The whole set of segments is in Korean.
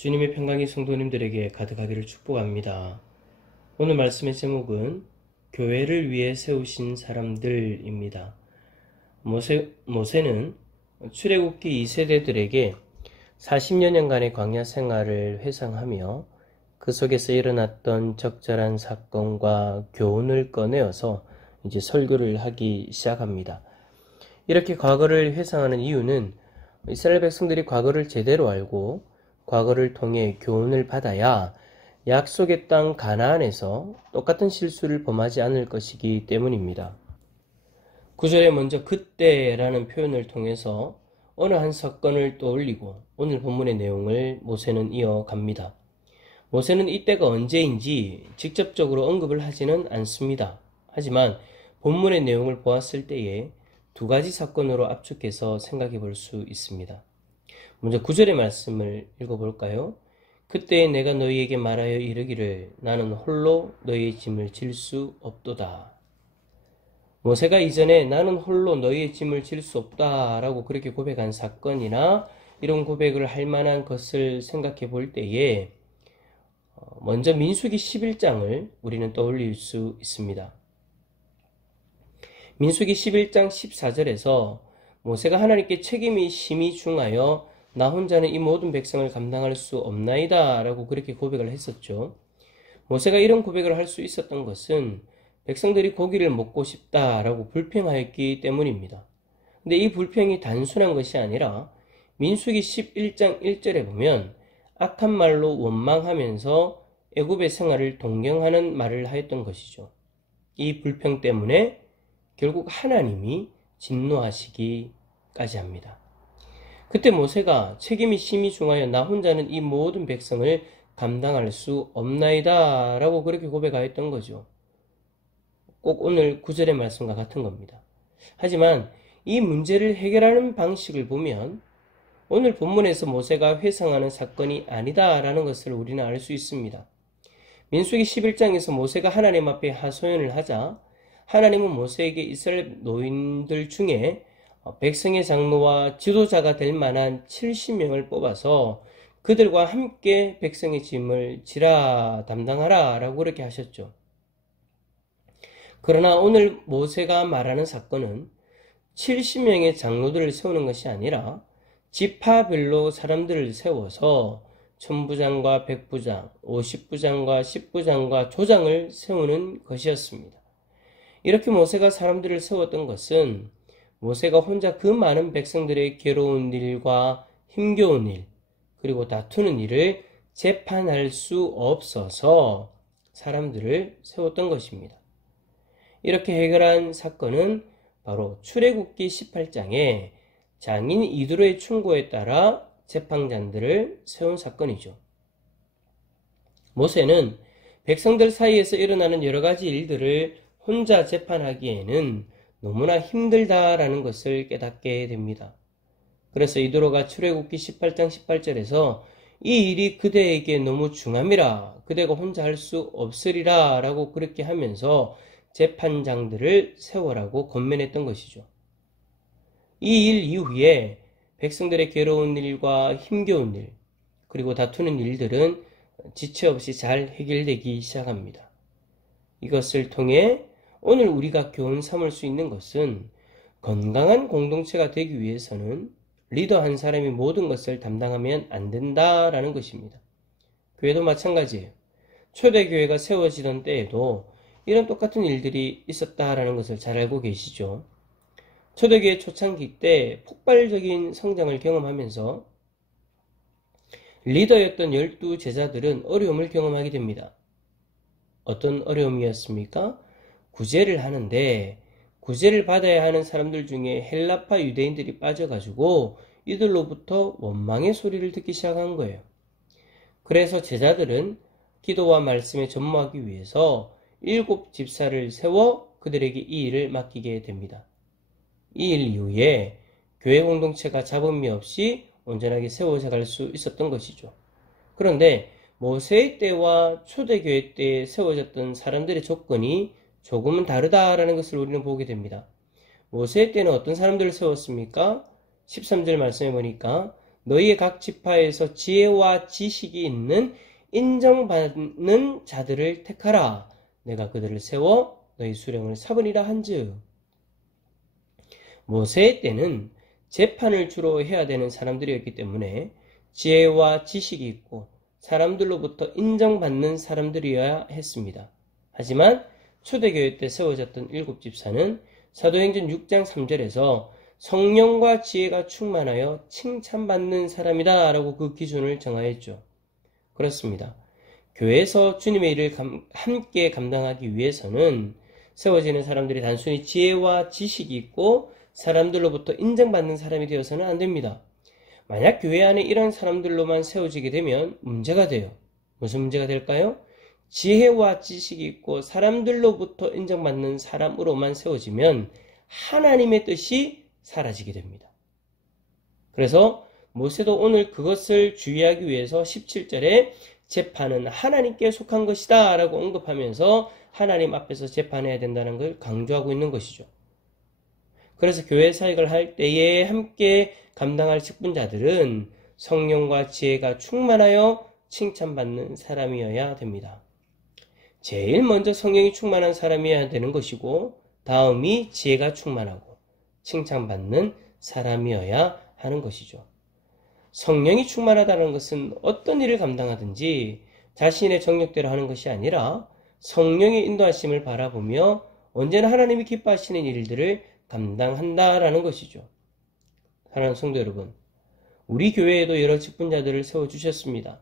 주님의 평강이 성도님들에게 가득하기를 축복합니다. 오늘 말씀의 제목은 교회를 위해 세우신 사람들입니다. 모세는 출애굽기 2세대들에게 40여년간의 광야 생활을 회상하며 그 속에서 일어났던 적절한 사건과 교훈을 꺼내어서 이제 설교를 하기 시작합니다. 이렇게 과거를 회상하는 이유는 이스라엘 백성들이 과거를 제대로 알고 과거를 통해 교훈을 받아야 약속의 땅 가나안에서 똑같은 실수를 범하지 않을 것이기 때문입니다. 9절에 먼저 그때라는 표현을 통해서 어느 한 사건을 떠올리고 오늘 본문의 내용을 모세는 이어갑니다. 모세는 이때가 언제인지 직접적으로 언급을 하지는 않습니다. 하지만 본문의 내용을 보았을 때에 두 가지 사건으로 압축해서 생각해 볼 수 있습니다. 먼저 9절의 말씀을 읽어볼까요? 그때 내가 너희에게 말하여 이르기를 나는 홀로 너희의 짐을 질 수 없도다. 모세가 이전에 나는 홀로 너희의 짐을 질 수 없다 라고 그렇게 고백한 사건이나 이런 고백을 할 만한 것을 생각해 볼 때에 먼저 민수기 11장을 우리는 떠올릴 수 있습니다. 민수기 11장 14절에서 모세가 하나님께 책임이 심히 중하여 나 혼자는 이 모든 백성을 감당할 수 없나이다 라고 그렇게 고백을 했었죠. 모세가 이런 고백을 할 수 있었던 것은 백성들이 고기를 먹고 싶다라고 불평하였기 때문입니다. 근데 이 불평이 단순한 것이 아니라 민수기 11장 1절에 보면 악한 말로 원망하면서 애굽의 생활을 동경하는 말을 하였던 것이죠. 이 불평 때문에 결국 하나님이 진노하시기까지 합니다. 그때 모세가 책임이 심히 중하여 나 혼자는 이 모든 백성을 감당할 수 없나이다 라고 그렇게 고백하였던 거죠. 꼭 오늘 9절의 말씀과 같은 겁니다. 하지만 이 문제를 해결하는 방식을 보면 오늘 본문에서 모세가 회상하는 사건이 아니다 라는 것을 우리는 알 수 있습니다. 민수기 11장에서 모세가 하나님 앞에 하소연을 하자 하나님은 모세에게 이스라엘 노인들 중에 백성의 장로와 지도자가 될 만한 70명을 뽑아서 그들과 함께 백성의 짐을 지라 담당하라 라고 그렇게 하셨죠. 그러나 오늘 모세가 말하는 사건은 70명의 장로들을 세우는 것이 아니라 지파별로 사람들을 세워서 천부장과 백부장, 50부장과 10부장과 조장을 세우는 것이었습니다. 이렇게 모세가 사람들을 세웠던 것은 모세가 혼자 그 많은 백성들의 괴로운 일과 힘겨운 일, 그리고 다투는 일을 재판할 수 없어서 사람들을 세웠던 것입니다. 이렇게 해결한 사건은 바로 출애굽기 18장에 장인 이드로의 충고에 따라 재판장들을 세운 사건이죠. 모세는 백성들 사이에서 일어나는 여러 가지 일들을 혼자 재판하기에는 너무나 힘들다라는 것을 깨닫게 됩니다. 그래서 이드로가 출애굽기 18장 18절에서 이 일이 그대에게 너무 중함이라 그대가 혼자 할 수 없으리라 라고 그렇게 하면서 재판장들을 세워라고 권면했던 것이죠. 이 일 이후에 백성들의 괴로운 일과 힘겨운 일 그리고 다투는 일들은 지체 없이 잘 해결되기 시작합니다. 이것을 통해 오늘 우리가 교훈 삼을 수 있는 것은 건강한 공동체가 되기 위해서는 리더 한 사람이 모든 것을 담당하면 안 된다라는 것입니다. 교회도 마찬가지예요. 초대교회가 세워지던 때에도 이런 똑같은 일들이 있었다라는 것을 잘 알고 계시죠. 초대교회 초창기 때 폭발적인 성장을 경험하면서 리더였던 12제자들은 어려움을 경험하게 됩니다. 어떤 어려움이었습니까? 구제를 하는데 구제를 받아야 하는 사람들 중에 헬라파 유대인들이 빠져가지고 이들로부터 원망의 소리를 듣기 시작한 거예요. 그래서 제자들은 기도와 말씀에 전무하기 위해서 7 집사를 세워 그들에게 이 일을 맡기게 됩니다. 이 일 이후에 교회 공동체가 잡음이 없이 온전하게 세워져 갈 수 있었던 것이죠. 그런데 모세의 때와 초대교회 때 세워졌던 사람들의 조건이 조금은 다르다라는 것을 우리는 보게 됩니다. 모세의 때는 어떤 사람들을 세웠습니까? 13절 말씀해 보니까 너희의 각 지파에서 지혜와 지식이 있는 인정받는 자들을 택하라. 내가 그들을 세워 너희 수령을 삼으리라 한즉. 모세의 때는 재판을 주로 해야 되는 사람들이었기 때문에 지혜와 지식이 있고 사람들로부터 인정받는 사람들이어야 했습니다. 하지만 초대교회 때 세워졌던 일곱 집사는 사도행전 6장 3절에서 성령과 지혜가 충만하여 칭찬받는 사람이다 라고 그 기준을 정하였죠. 그렇습니다. 교회에서 주님의 일을 함께 감당하기 위해서는 세워지는 사람들이 단순히 지혜와 지식이 있고 사람들로부터 인정받는 사람이 되어서는 안 됩니다. 만약 교회 안에 이런 사람들로만 세워지게 되면 문제가 돼요. 무슨 문제가 될까요? 지혜와 지식이 있고 사람들로부터 인정받는 사람으로만 세워지면 하나님의 뜻이 사라지게 됩니다. 그래서 모세도 오늘 그것을 주의하기 위해서 17절에 재판은 하나님께 속한 것이다 라고 언급하면서 하나님 앞에서 재판해야 된다는 걸 강조하고 있는 것이죠. 그래서 교회 사역을 할 때에 함께 감당할 직분자들은 성령과 지혜가 충만하여 칭찬받는 사람이어야 됩니다. 제일 먼저 성령이 충만한 사람이어야 되는 것이고 다음이 지혜가 충만하고 칭찬받는 사람이어야 하는 것이죠. 성령이 충만하다는 것은 어떤 일을 감당하든지 자신의 정욕대로 하는 것이 아니라 성령의 인도하심을 바라보며 언제나 하나님이 기뻐하시는 일들을 감당한다라는 것이죠. 사랑하는 성도 여러분, 우리 교회에도 여러 직분자들을 세워주셨습니다.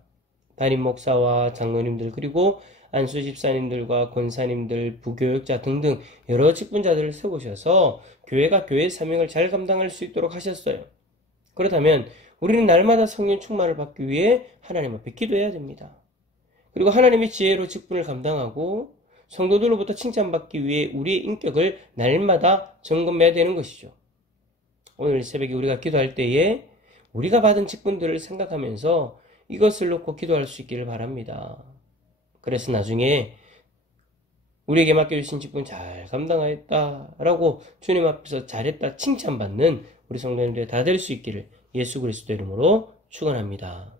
담임 목사와 장로님들 그리고 안수 집사님들과 권사님들, 부교역자 등등 여러 직분자들을 세우셔서 교회가 교회의 사명을 잘 감당할 수 있도록 하셨어요. 그렇다면 우리는 날마다 성령 충만을 받기 위해 하나님 앞에 기도해야 됩니다. 그리고 하나님의 지혜로 직분을 감당하고 성도들로부터 칭찬받기 위해 우리의 인격을 날마다 점검해야 되는 것이죠. 오늘 새벽에 우리가 기도할 때에 우리가 받은 직분들을 생각하면서 이것을 놓고 기도할 수 있기를 바랍니다. 그래서 나중에 우리에게 맡겨주신 직분 잘 감당하였다라고 주님 앞에서 잘했다 칭찬받는 우리 성도님들 다 될 수 있기를 예수 그리스도 이름으로 축원합니다.